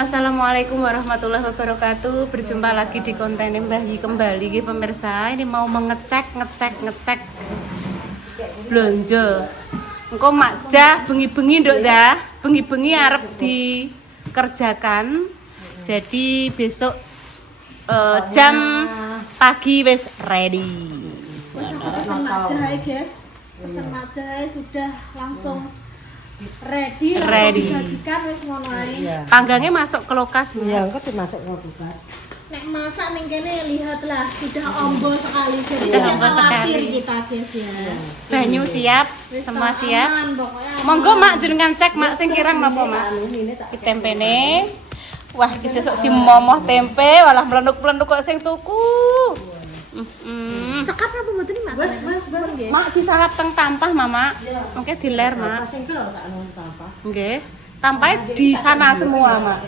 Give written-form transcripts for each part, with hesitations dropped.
Assalamualaikum warahmatullahi wabarakatuh. Berjumpa lagi di konten Mbah Yi kembali nggih pemirsa. Ini mau ngecek blonjo. Engko makjah bengi-bengi nduk dah. Bengi-bengi arep dikerjakan. Jadi besok jam pagi wis ready. Wes aku pesen makjah guys. Pesen makjah sudah langsung ready. Dijadikan wis ngono ae. Panggangnya masuk ke lokas. Iya, kok dimasuk ke kulkas. Nek masak ning kene lihatlah sudah ombo sekali. Jadi Sudah jangan ombo sekali. khawatir kita guys ya. Banyu siap, Wis semua tak siap. aman, pokoknya Monggo aman. mak jenengan cek mak sing kirang napa mak. Ditempene. Wah, iki sesuk dimomoh tempe, walah mlenuk-mlenuk kok sing tuku. Cekap apa mboten iki, Mak? Wes nggih. Mak disalap teng tampah, Mama. Oke, diler, Mak. Sing ki lho tak anu tanpa. Nggih. Tampahe di sana semua, Mak.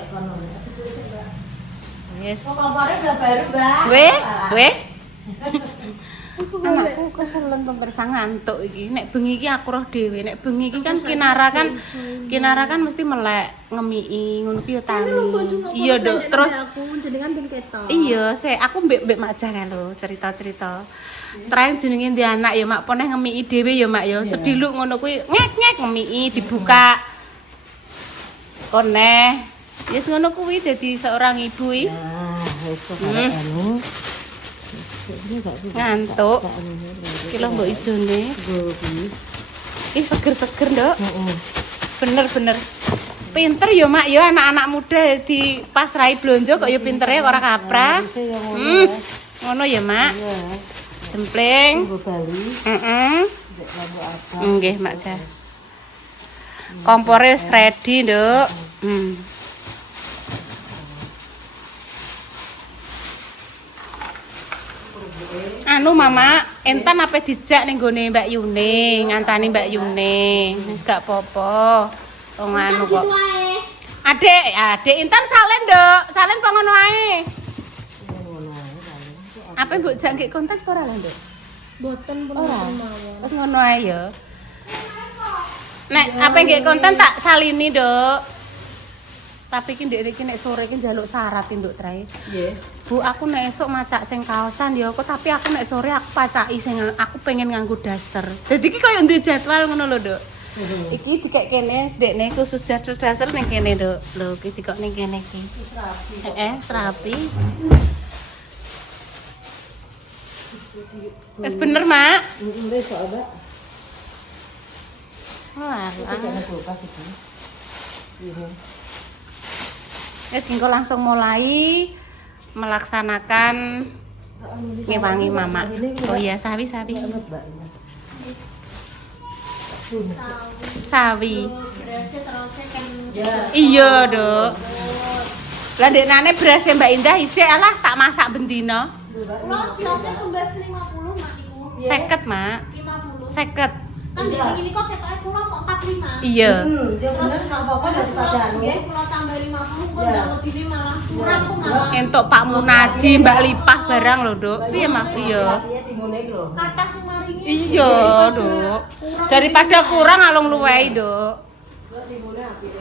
Yes. Kompornya udah baru, Mbak. Weh. Anakku keselen pemirsa ngantuk iki. Nek bengi iki aku roh dhewe. Nek bengi iki kan kinara kan mesti melek ngemiki ngono ki yo tani. Iya, Dok. Terus aku jenengan ben ketok. iya, aku mbek Mak Jah kan lho, cerita-cerita. Terakhir jenenge ndi anak ya Mak poneh ngemiki dhewe ya Mak ya. Sediluk ngono kuwi ngek-ngek ngemiki dibuka. Koneh. Yes ngono kuwi dadi seorang ibu iki. Nah, wis kok anu. Ngantuk. Iki lho mbok ijone. Ih seger-seger, Nduk. Bener-bener. Pinter ya Mak ya anak-anak muda di pasrai blonjo kok ya pintere ora kaprah. Ngono ya Mak. Jempleng. Nggo Bali, Heeh. ndek lampu apa. Nggih Mak Jah. Kompore wis ready, Nduk. Anu Mama, entan apa dijak ning gone Mbak Yune, ngancani Mbak Yune. Wis gak apa-apa. Wong anu kok. Gitu ae. Adik Intan salen, Nduk. Salen apa ngono ae? Apa mbok jak nggih kontak apa ora lho, Nduk? Boten pun Ora. mawon. Wis ngono ae ya. Nek apa nggih konten tak salini, Nduk. Tapi iki ndek iki nek sore iki njaluk syarat Nduk trae. Nggih. Bu, aku nek esuk macak sing kaosan ya kok tapi aku nek sore aku pacaki sing aku pengen nganggo daster. Dadi iki koyo duwe jadwal ngono lho, Nduk. Iki dikek kene ndekne khusus daster ning kene, Nduk. Lho, iki dikok ning kene iki. Heeh, serapi. Wis bener, Mak. Wis kok, Mbak. Walah. Jangan kulkas itu. Iya. Wis engko langsung mulai melaksanakan ngewangi Mama. Oh iya, sawi. Mbak. Sawi. Berasnya terusnya kan. Iya, Duk. Lah ndeknane berase Mbak Indah ijek alah tak masak bendina. Kulo siosnya kembas 50 Mak iku. 50, Mak. 50. 50. Kan ini kok ketoke kulo kok 45. Iya. Dia bener enggak apa-apa daripada anu. Kulo tambah 50 kok udah lebih malah kurang kok malah. Entuk Pak Munaji, Mbak Lipah barang lho, Duk. Piye, Mak? Iya. Iya timune iki lho. Kathah sing maringi. Iya, Duk. Daripada kurang alung luwehi, Duk. Mbak timune apike.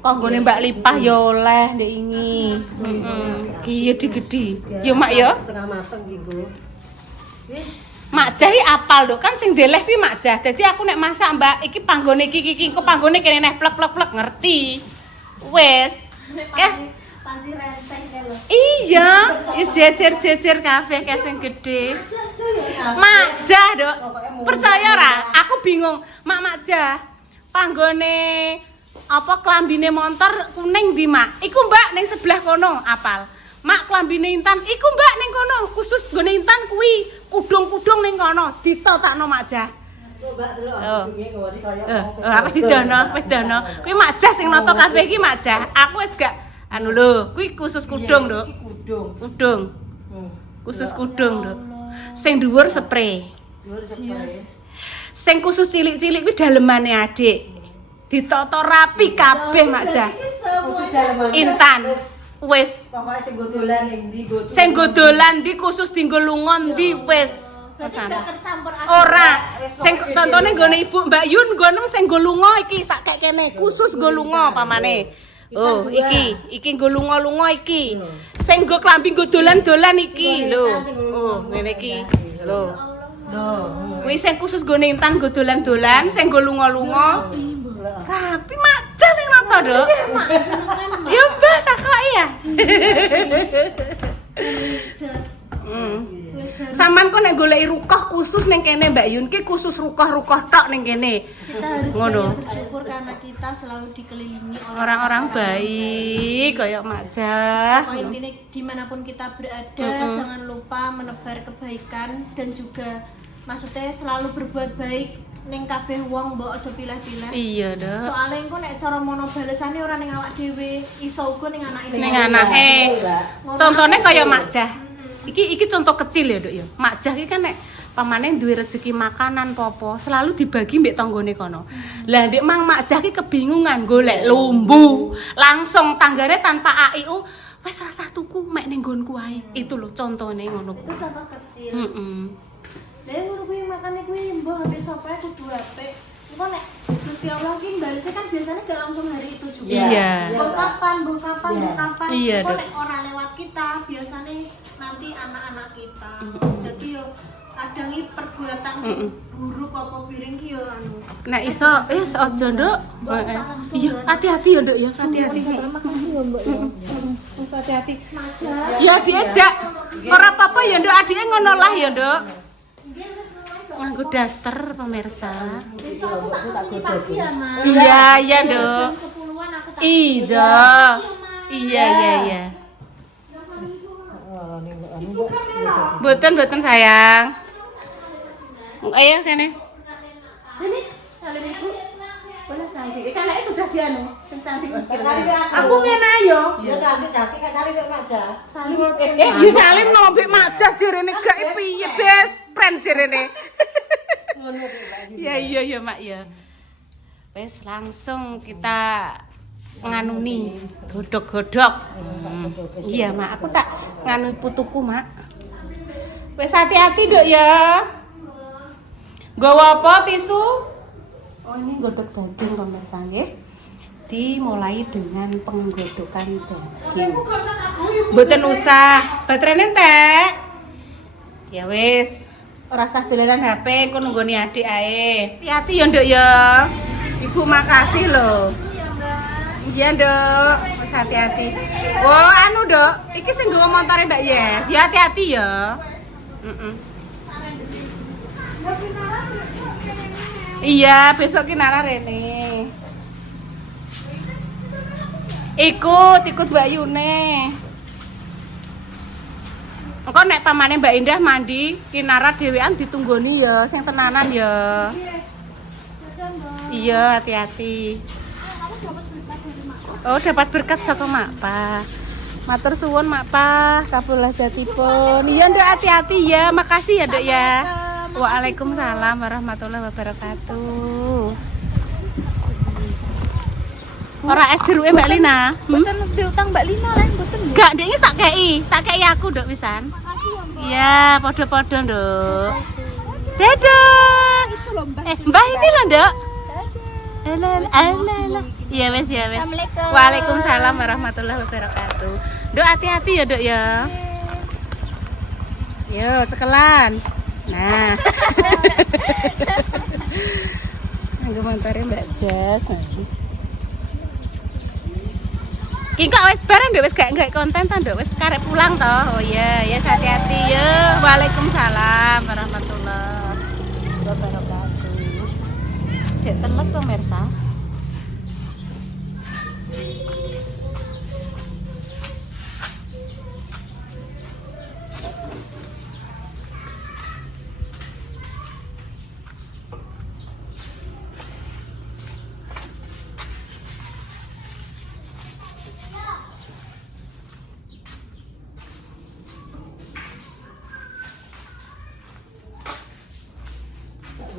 Kanggone Mbak Lipah ya oleh ndek ingi. Heeh. Ki gede. Ya Mak ya. Setengah mateng iki, Bu. Mak Jah iki apal Duk, kan sing deleh kuwi Mak Jah. Dadi aku nek masak Mbak, iki panggone iki engko panggone kene neh plek ngerti. Wis. Panci renteng kae lho. Iya, jejer kabeh kae sing gedhe. Mak Jah, Duk. Percaya ora? Aku bingung. Mak Jah. Panggone apa klambine montor kuning ndi, Mak? Iku Mbak ning sebelah kono, apal. Mak klambine Intan, iku Mbak ning kono, khusus gone Intan kuwi. Kudung-kudung ning kono, ditotakno Mak Jah. Mbak delok Oh. aku bingung ngene kaya Apa didono. Kuwi Mak Jah sing nata kabeh iki Mak Jah. Aku wis gak anu lho, kuwi khusus kudung, Nduk. Iki kudung. Kudung. Khusus kudung, Nduk. Sing dhuwur spray. Dhuwur separe. Sing khusus cilik-cilik kuwi dalemane Adik. Ditata rapi kabeh Mak Jah. Intan. Wis. Pokoke sing nggo dolan ning ndi nggo. Sing nggo dolan ndi khusus dinggo lunga ndi wis. Berarti gak kecampur Ora. Sing contone nggone Ibu Mbak Yun nggono sing nggo lunga iki tak kek kene khusus nggo lunga pamane. Oh, Ikan dua. iki nggo lunga-lunga iki. Lho. Sing nggo klambi nggo dolan-dolan iki. Nggo Lho. Intan sing nggo Oh, lunga-lunga ngene iki. iki. Lho. Loh. Kuwi sing khusus nggo Intan nggo dolan-dolan, sing nggo lunga-lunga. Rapi maca sing nata, Dok. Ya, Mbak, takoki ya. Saman kok nek goleki rukoh khusus ning kene Mbak Yun ki khusus rukoh-rukoh tok ning kene. Kita harus Ngono. banyak bersyukur karena kita selalu dikelilingi oleh Orang-orang baik kayak Mak Jah. Pokoknya intinya dimanapun kita berada, jangan lupa menebar kebaikan dan juga maksudnya selalu berbuat baik ning kabeh wong mbok aja pilih-pilih. Iya, Dok. Soalnya engko nek cara mono balesane ora ning awak dhewe, iso uga ning anake Ning dhewe. anake. Ngono Contohnya aku kayak sih. Mak Jah. Iki contoh kecil ya, Dok ya. Mak Jah iki kan nek pamane duwe rezeki makanan popo, selalu dibagi mbek tanggane kono. Lah ndek Mang Mak Jah ki kebingungan golek lumbu, langsung tanggane tanpa AIU, wis rasa tuku mek ning nggonku ae. Itu lho contone ngono Itu kuwi. contoh kecil. Heeh. Lah ngono kuwi makane kuwi mbah ambek sapa kudu apik. Engko nek Gusti Allah ki balesnya kan biasanya gak langsung hari itu juga. Iya. Mbok kapan, mbok kapan, mbok kapan. Iya, Engko Dok. nek ora lewat kita, biasanya nanti anak-anak kita. Jadi yo kadang iki perbuatan sing buruk apa piring ki yo anu. Nek iso wis aja, Nduk. Heeh. Iya, hati-hati ya, Nduk ya. Hati-hati. Makasih ya, Mbak ya. Wis hati-hati. Maja. Ya diejak. Ora apa-apa ya, Nduk. Adike ngono lah ya, Nduk. Nganggo daster pemirsa. Besok aku tak kesini pagi ya, Mas. Iya, iya, Nduk. Jam 10-an aku tak. Iya. Iya, iya, iya. Mboten sayang. Ayo kene. Sini, salim Ibu. Boleh cantik. Kan anaknya sudah dianu, sing cantik. Aku ngene ayo. Ya cantik-cantik kan cari nek Mak Jah. Salim. Yo salim no mbek Majah jerene gak piye, Bes? Friend jerene. Ngono iki, Mbak Yun. Ya iya Mak ya. Wes langsung kita nganuni godhog-godhog. Iya Mak, aku tak nganu putuku Mak. Wes hati-hati Dok ya. Nggawa apa tisu? Oh ini godhog daging pemirsa nggih. Dimulai dengan penggodokan daging. Mboten usah, baterainya entek. Ya wis, ora usah dolenan HP, engko nunggoni adik ae. Hati-hati ya, Nduk ya. Ibu makasih loh. Iya, Nduk. Wis hati-hati. Oh, anu, Nduk, iki sing nggawa montore Mbak Yes. Ya hati-hati ya. Iya, besok ki Nara rene. Ikut Mbak Yune. Engko nek pamane Mbak Indah mandi, Kinara dhewean ditunggoni ya, sing tenanan ya. Iya, hati-hati. Oh, dapat berkat saka Mak Pa. Matur suwun Mak Pa, kabullah jatipun. Iya, Nduk hati-hati ya. Makasih ya, Nduk ya. Waalaikumsalam warahmatullahi wabarakatuh. Ora es jeruke Mbak Lina. Mboten diutang Mbak Lina lah, mboten. Enggak, ndekne tak kei aku Nduk pisan. Makasih ya, Mbak. Iya, podo-podo, Nduk. Dadah. Itu loh, Mbak. Mbah ini loh, Nduk. Alah. Iya, wes ya, wes. Assalamualaikum. Waalaikumsalam warahmatullahi wabarakatuh. Nduk hati-hati ya, Nduk ya. Yo, cekelan. Nah. Anggo montore Mbak Jas. Ki kok wis bareng Nduk, wis gak konten ta Nduk, wis karek pulang toh. Oh iya, ya hati-hati ya. Waalaikumsalam warahmatullahi wabarakatuh. Cek teles pemirsa.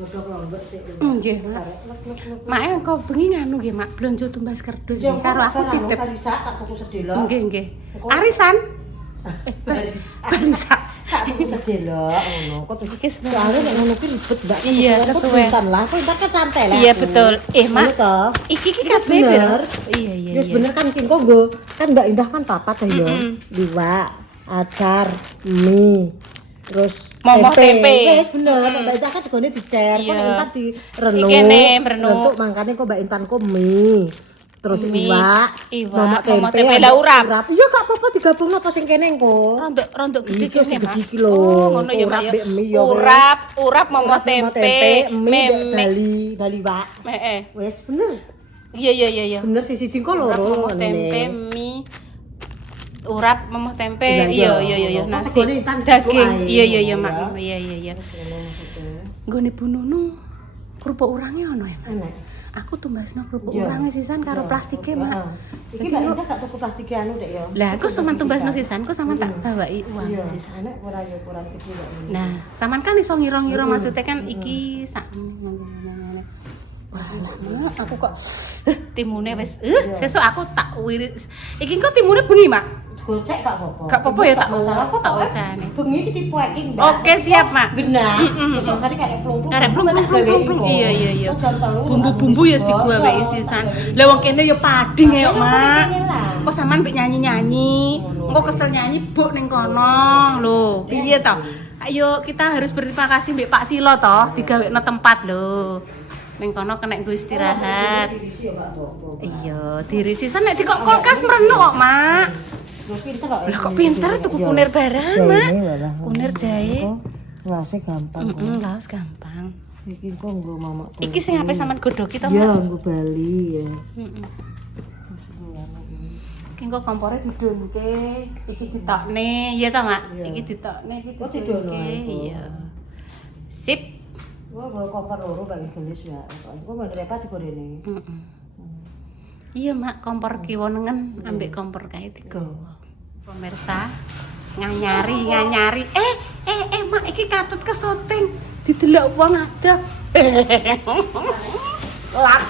Godhog lombok sik. Nggih, Mak. Mak engko bengi nganu nggih, Mak, blonjo tumbas kerdus nggih karo aku titip. Kalisa tak tuku sedelo. Nggih. Arisan? Balisa. Tak bisa delok ngono. Kok terus Iki sebenarnya. soalnya nek ngono ki ribet, Mbak. Iya, kesuwen. Kesuwen lah. Kok entar kan santai lah. Iya aku. betul. Mak, Ngono toh. iki Iki kabeh bener. bener. Iya iya Wis iya. bener kan King Konggo. Kan Mbak Indah kan papat ta ya. Mm-mm. Liwak, acar, mie, terus Momoh tempe. Wis bener. Mbak Indah kan tegone dicer, kok Iya. nek entar di renuk. Iki ne, merenuk. Renuk mangkane kok Mbak Intan kok mie. Terus Mie, iwak, momoh momoh tempe, ambek lah urap. Iya gak apa-apa digabungno apa sing kene engko. Rontok gede Iki kene, Mak. segede iki lho. Oh, ngono ya, Mak. Urap ya. mbek mie ya, Urap momoh tempe, mie memek. Bali wak. Heeh. Wis bener. Iya. Bener sisi jingko Urap loro momoh tempe, mie. Urap momoh tempe. Iya, Iya, kok nasi. tegone intan Daging. cukup ae, Iya, ngono Mak. ya. Iya. Nggone Bu Nunung kerupuk urangnya ono ya? Enak. Aku tumbasno kerupuk Iya. urangnya sisan karo plastike, Mak. Heeh. Iki Mbak Indah gak tuku plastike anu Dek ya. Lah, aku sampean tumbasno sisan, aku sampean tak bawai uang Iya, sisan. enak ora ya kurang iki kok. Nah, sampean kan iso ngira-ngira maksudnya kan iki sak. Wah, lah, Mak, aku kok timune wis sesuk aku tak wiris. Iki kok timune bengi, Mak. Gocek gak apa-apa. Gak apa-apa ya, tak masalah kok tak tak ucane. Bengi iki tipe iki Mbak. Oke, siap, Mak. Genah. Mm-mm. Terus kali kayak plung-plung. Karek plung-plung. Iya. Kok jam 3. Bumbu-bumbu ya digawe wae sisan. Lah wong kene ya pading ya, Mak. Kok sampean mbek nyanyi-nyanyi. Engko kesel nyanyi buk ning kono. Lho, piye to? Ayo kita harus berterima kasih mbek Pak Silo toh, digawekno tempat lho. Ning kono kena nggo istirahat. Iya, diri sisan nek dikok kulkas merenuk kok, Mak. Lah kok pinter tuku kunir barang, Mak. Kunir jahe. Lase gampang. Laos gampang. Iki kok nggo mamak. Iki sing ape sampean godoki to, Iya, Mak? nggo Bali ya. Heeh. Iki kok kompore didunke, iki ditokne, iya ta, Mak? Iya. Iki ditokne, iki Oh, didunke. didunke. Iya. Sip. Gua kompor loro bagi gelis ya. Gua mau repot di rene. Heeh. Iya, Mak, kompor kiwa nengen ambek kompor kae digawa. Pemirsa, nganyari. Mak, iki katut ke syuting. Didelok wong adoh. Lak.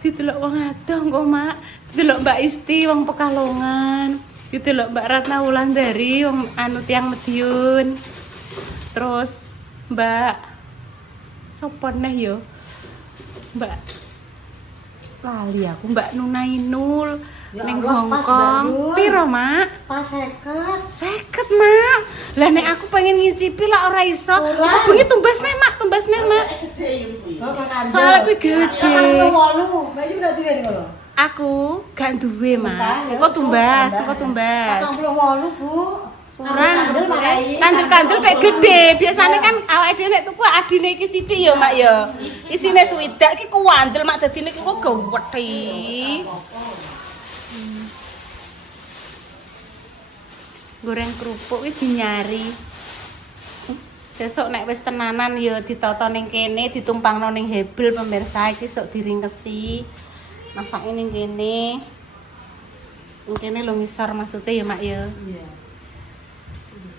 Didelok wong adoh engko, Mak. Didelok Mbak Isti wong Pekalongan. Didelok Mbak Ratna Wulandari wong anu tiang Mediun. Terus Mbak sapa neh yo? Mbak lali aku, Mbak Nunainul Ya ning Allah, pas, Hongkong. Mbak Nun. Piro, Mak? Pas 50. 50, Mak. Lah nek aku pengen ngicipi lah ora iso. Ora. Aku bengi tumbasne, Mak. Soalnya kuwi gede. Mbak Yu gak duwe ngono. Aku gak duwe, Mak. Entah, ya, Engko tumbas, tambah. engko tumbas. 48, Bu. Kurang Kandel makai. kandel-kandel kayak gede. Biasanya kan awake dhewe nek tuku adine iki sithik ya, Mak ya. Isine swidak iki kuandel, Mak, dadine iki kok gaweti. Goreng kerupuk iki dinyari. Sesuk nek wis tenanan ya ditata ning kene, ditumpangno ning hebel pemirsa iki sok diringkesi. Masake ning kene. Ning kene lho ngisor maksudnya ya, Mak ya. Iya.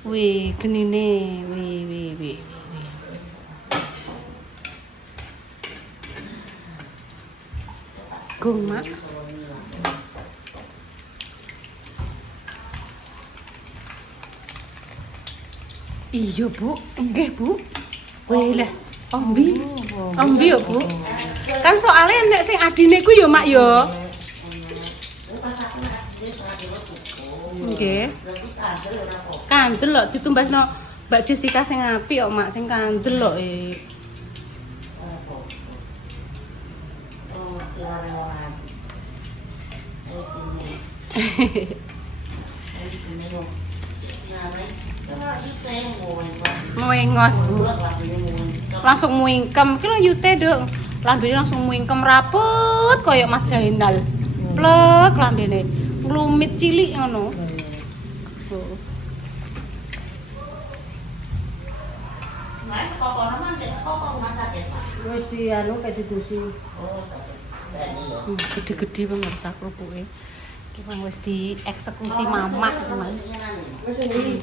Wih, genine. Wih. Gung, Mak. Iya, Bu. Nggih, Bu. Wih lah, ombi. Ombi ya, Bu. Kan soalnya nek sing adine ku ya, Mak ya. Nggih. Kandel lho ditumbasno Mbak Jessica sing apik kok, Mak, sing kandel lho. Muingos, Bu. Langsung muingkem. Ki lho yute, Duk. Lambene langsung muingkem rapet kaya Mas Jainal. Plek lambene. Nglumit cilik ngono. Wis di anu kayak didusi. Gede-gede pemirsa kerupuke. Iki wong wis dieksekusi mamak teman. Wis ini.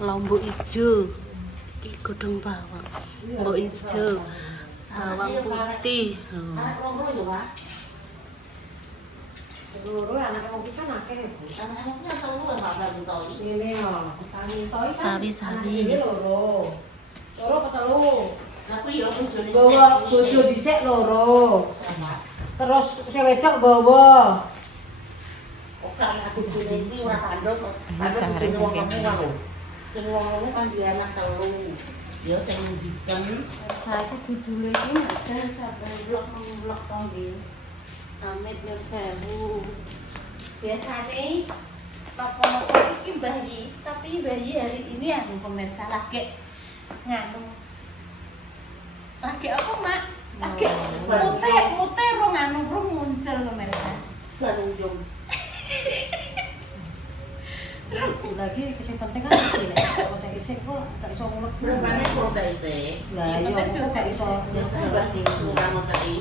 Lombok ijo. Iki godhong bawang. Lombok ijo. Bawang putih. Loro anak wong kita akeh, Bu. Anak-anaknya telu lah Mbak Bantoi. Ini yo, ditangintoi kan. Sawi-sawi. Anak dhewe loro. Loro apa telu? Tapi ya bojone Gawa bojo dhisik loro. sama. Terus sing wedok gawa. Kok gak bojone iki ora kandhut kok. Kandhut Sareng bojone wong kene. kamu kan lho. Sing wong kamu kan dia anak telu. Ya sing njiken Saya judulnya ini ada sabar vlog tong nggih. Amit Nur Sewu. Biasanya nopo-nopo iki Mbah Yi, tapi Mbah Yi hari ini anu pemirsa lagi nganu. Lagi apa, Mak? Lagi mute rong anu rong muncul pemirsa. Bandung. Lagi sing penting kan iki nek kok cek isik kok gak iso mlebu. Bermane kok tak isih. Lah iya kok gak iso Biasa Mbak di surang ngoceki.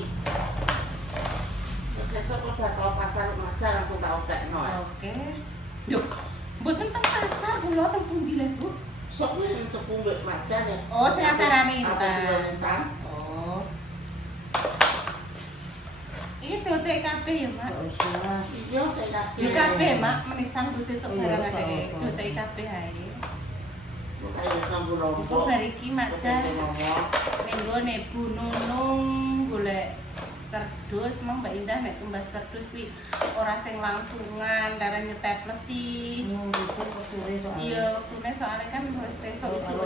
Sesuk kok bakal pasar maca langsung tak ocekno. Oke. Duh, mboten teng pasar kula teng pundi lho, Bu? Sok men cepu mbek maca ya. Oh, sing acarane Apa intan. intan? Oh. Iki docek kabeh ya, Mak. gak usah. Iya cek kabeh. Ya kabeh, Mak, menisan ku sesuk Iya, barang Pak, adeke Pak. docek kabeh ae. Kayak sambung rombok. Engko bar iki maca ning gone Bu Nunung golek kerdus, emang Mbak Indah nek tumbas kerdus kuwi ora sing langsungan, darah nyetep lesi. Itu kok sore soalnya. Iya, wektune soalnya kan wis sesuk wis dulu.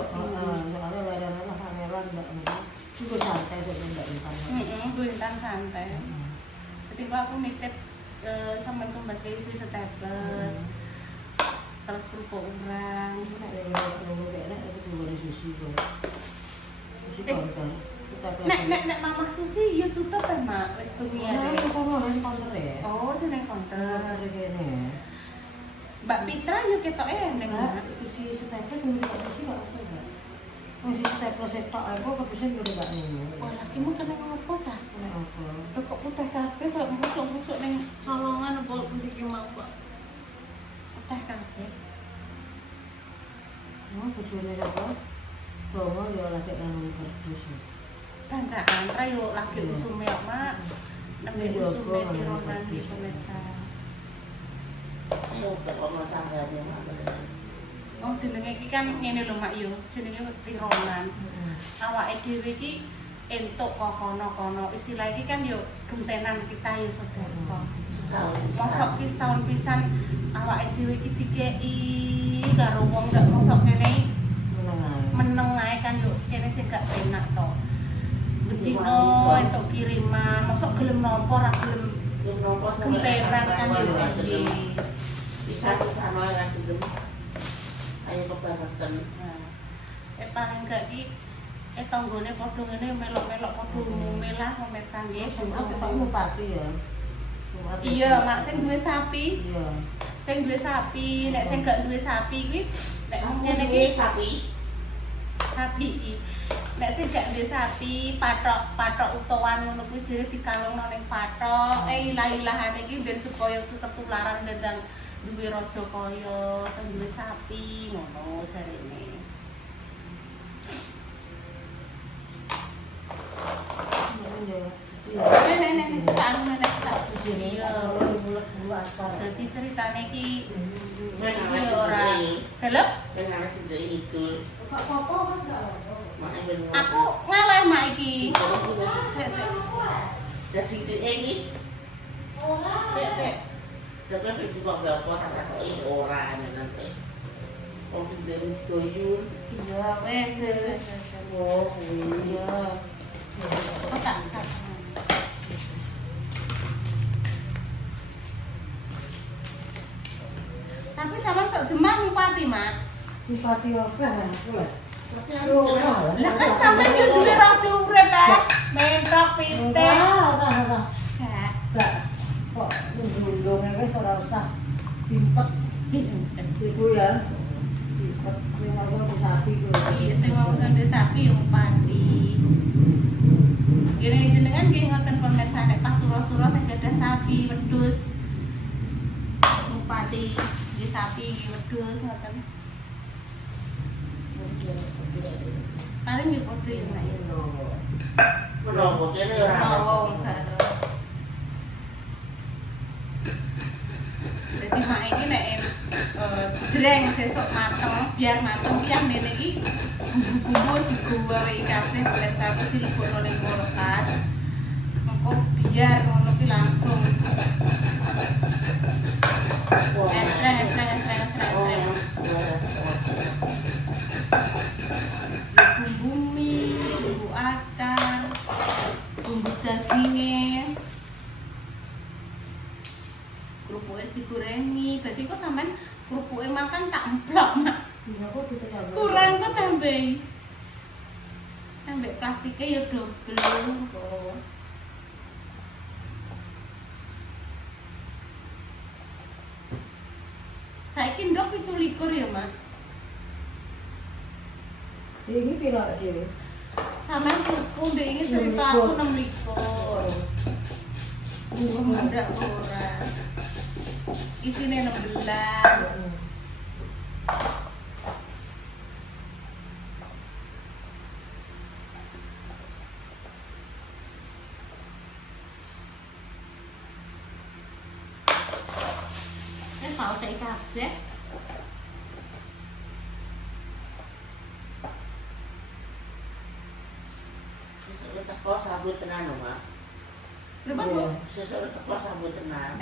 Soalnya layanan lah pangeran mbak itu santai kok mbak Intan. Bu Intan santai. Jadi kok aku nitip sampean tumbas kayak isi staples. Terus kerupuk urang. Nek Mama Susi yo tutup kan, Mak. Wis bengi ae. Oh, sing ning konter. Mbak Pitra yo ketoke ning Mak. Isi staples yang tidak isi gak apa mbak. Isi staples setok aku kebiasaan udah gak nemu. Wah, lagi mau kena ngopo cah? Apa? Lho kok putih kabeh kok busuk-busuk ning kolongan apa mriki mau kok. Putih kabeh. Oh, bojone apa? Bawa ya lagi nang kardus. Tanjakan ra yo lagi usume kok, Mak. Nembe usume tironan di pemirsa. Ayo tak ono tanggane mak. Oh, jenenge iki kan ngene lho, Mak yo. Jenenge tironan. Awake dhewe iki entuk kok kono-kono. Istilah iki kan yo gentenan kita yo saudara. Mosok ki setahun pisan awake dhewe iki dikeki karo wong gak mosok kene meneng ae kan yo kene sing gak enak to. Bedino entuk kiriman, mosok gelem nampa ora gelem gentenan kan yo piye. Bisa-bisa ana lagi gelem. Ayo kebangetan. Nah, paling gak ki tanggane padha ngene melok-melok padha umume lah pemirsa nggih. Semua ketemu pati ya. Iya, Mak sing duwe sapi, Iya. sing duwe sapi, nek sing gak duwe sapi kuwi nek Aku ngene iki iki sapi. sapi iki. Nek sing gak duwe sapi, patok utuhan ngono kuwi jere dikalungno ning patok. Ilah-ilahane iki ben supaya ketularan dendang duwe raja kaya sing duwe sapi ngono jarene. Nek tak iya. Dadi ceritane iki ora delok Ben arek gede itu. Mak ben. aku ngalah Mak iki. Sik. Dadi iki Sik. dapat itu kok berapa tak kok ora nanti. Oh dari sedoyun. Iya, wes. Oh iya. Aku tak satu. Tapi sama sok Jemah Bupati, Mak. Bupati apa ya? Lah kan sampean yo duwe raja urip ae. Mentok pitik. Ora. Gak. Gak. Kok ndundung wis ora usah pimpet. Iku ya. Pimpet sing mau sapi kuwi. Iya, sing urusan desa sapi yo Bupati. Gini jenengan nggih ngoten pemirsa nek pas sura-sura sing gadah sapi wedhus. Bupati di sapi iki wedhus ngoten. Paling yo padha yo Mak. Menapa kene ora. Wong gak dibreng sesuk mateng, biar mateng yang nenek iki bumbu-bumbu wis digawe kabeh bulan satu dilebokno ning kulkas. Engko biar ngono ki langsung esreng. Bumbu mie, bumbu acar, bumbu dagingnya, kerupuk es digorengi. Berarti kok sampean kerupuknya makan tak emplok mak. Kurang kok tambahi. Tambah plastiknya ya double. Saiki ndok 17 ya mak. Ini pira dhewe? Sampean tuku ndek iki cerita aku 26. Enggak ora. Isine 16. Mau saya kabeh. Wis teko sambut tenan lho, Mak. Berapa, Bu? Sesuk wis teko sambut tenan.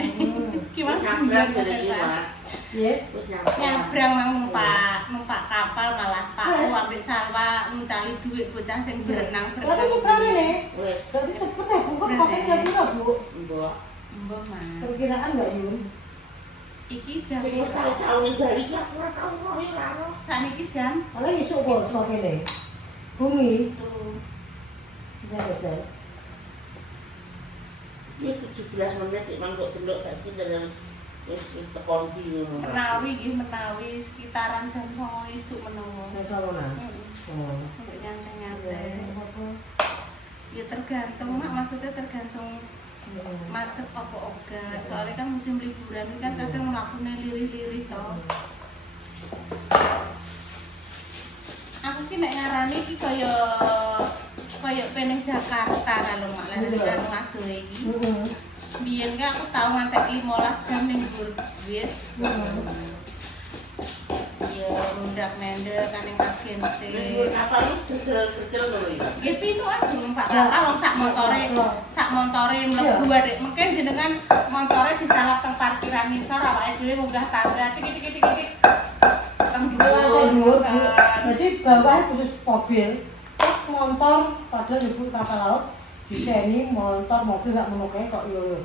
Gimana? Nyabrang jenenge, Mak. Iya. Wis nyabrang. Nyabrang mang numpak kapal malah Pak ambek Salwa mencari duit bocah sing berenang. Lalu nyebrang ini. Wis. Jadi cepet ya, bukan pakai jam berapa, Bu? Mbok. Mbok Mas. Perkiraan nggak Yun? Iki jam Sing wis tau ning Bali ki aku ora tau roh ya ora. saniki jam Malah isuk kok stok ini. Bumi. tuh. Iya betul. Ini 17 menit emang kok delok saiki dalam wis tekon iki ngono. Menawi sekitaran jam 09.00 isuk menawa. Yang sama nah. Oh. Untuk nyantai-nyantai. Ya tergantung mak, maksudnya tergantung macet apa enggak. Soalnya kan musim liburan ini kan kadang melakukan lirih-lirih toh. Aku ki nek ngarani iki kaya peneng Jakarta kalau mak lan kan ngadoe iki. Biyen ki aku tau ngantek 15 jam ning bis. Ya mundak mendel kan ning agensi. Apa lu gergel lho ya? Nggih pituan numpak kapal wong sak montore mlebu adek. Mungkin jenengan montore disalap teng parkiran ngisor awake dhewe munggah tangga tik. Teng dhuwur. Jadi bawah khusus mobil, motor padahal ibu kapal laut diseni motor mobil gak menuke kok yo.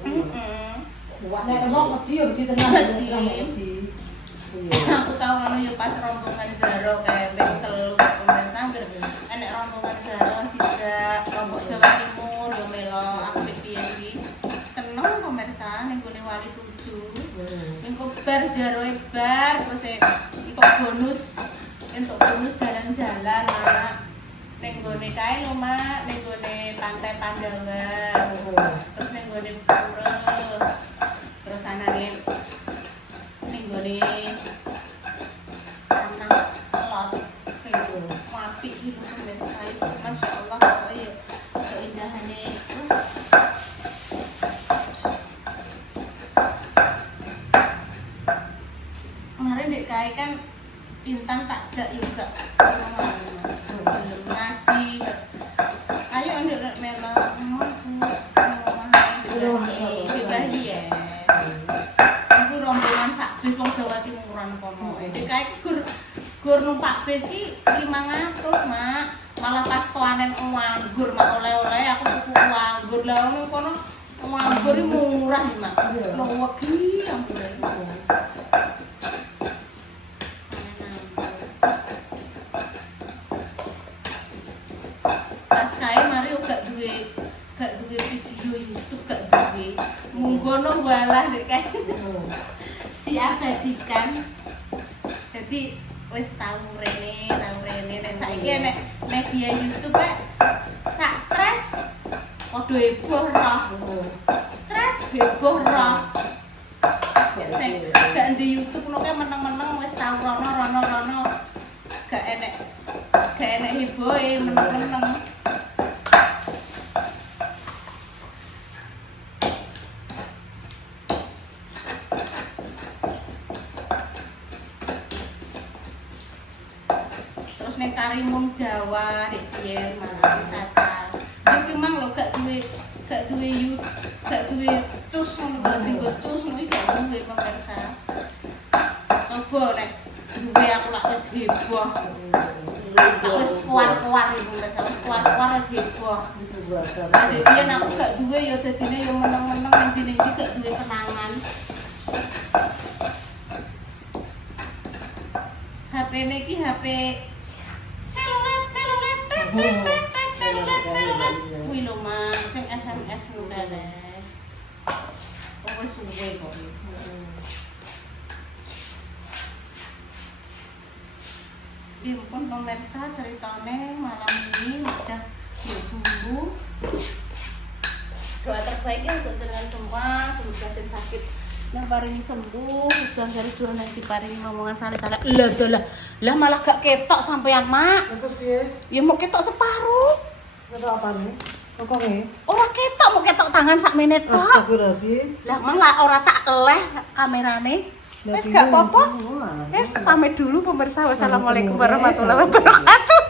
Nek emang wedi yo wedi tenan wedi. Aku tahu ngono yo pas rombongan Zaro kayak ben 3 kemudian sambil enek rombongan Zaro dijak lombok Jawa Timur yo melo aku piye seneng pemirsa ning gone Wali 7. Engko bar Zaro bar terus entuk bonus jalan-jalan mak. Ning gone kae lho mak, ning gone Pantai Pandangan. Terus ning gone Pura. Terus anane ning gone anak lot sing apik iki lho pemirsa. Masyaallah pokoke keindahane. Kemarin dek kae kan Intan takjak juga belum ngaji. Ayo ndek melo di Bali ya. Aku rombongan sak bis wong Jawa Timuran kono. Dek kae gur numpak bis ki 500, Mak. Malah pas panen anggur mak oleh-oleh aku tuku anggur. Lah ngono kono anggur murah iki, Mak. Lho wegi anggur. Gak duwe video YouTube, gak duwe munggono walah dek kae diabadikan. Jadi wis tau rene nek saiki nek media YouTube sak tres padha heboh roh. Tres heboh roh. Gak di YouTube no kae meneng-meneng wis tau rono. Gak enek hebohe meneng-meneng. neng Karimun Jawa dek biyen malah wisata. Iki mang lho gak duwe cus ngono gak dienggo cus ngono iki gak duwe pemirsa. Coba nek duwe aku lak wis heboh. Lak wis kuar-kuar iki pemirsa, wis kuar-kuar wis heboh. Ade biyen aku gak duwe ya dadine ya meneng-meneng ning dene iki gak duwe kenangan. HP niki HP kuwi lho Mas, sing SMS ngono oh wis suwe kok iki. Iya pun pemirsa ceritane malam ini macam dulu. Doa terbaik ya untuk jenengan semua, semoga sing sakit yang paringi sembuh, hujan dari Tuhan yang diparingi ngomongan saleh-saleh. Lah malah gak ketok sampean, Mak. Terus piye? Ya mau ketok separuh. Ketok apane? Kokonge. Ora ketok, mau ketok tangan sak menit tok. Astagfirullahaladzim. Lah mang lah ora tak eleh kamerane. Wis gak apa-apa. Wis pamit dulu pemirsa. Wassalamualaikum warahmatullahi wabarakatuh.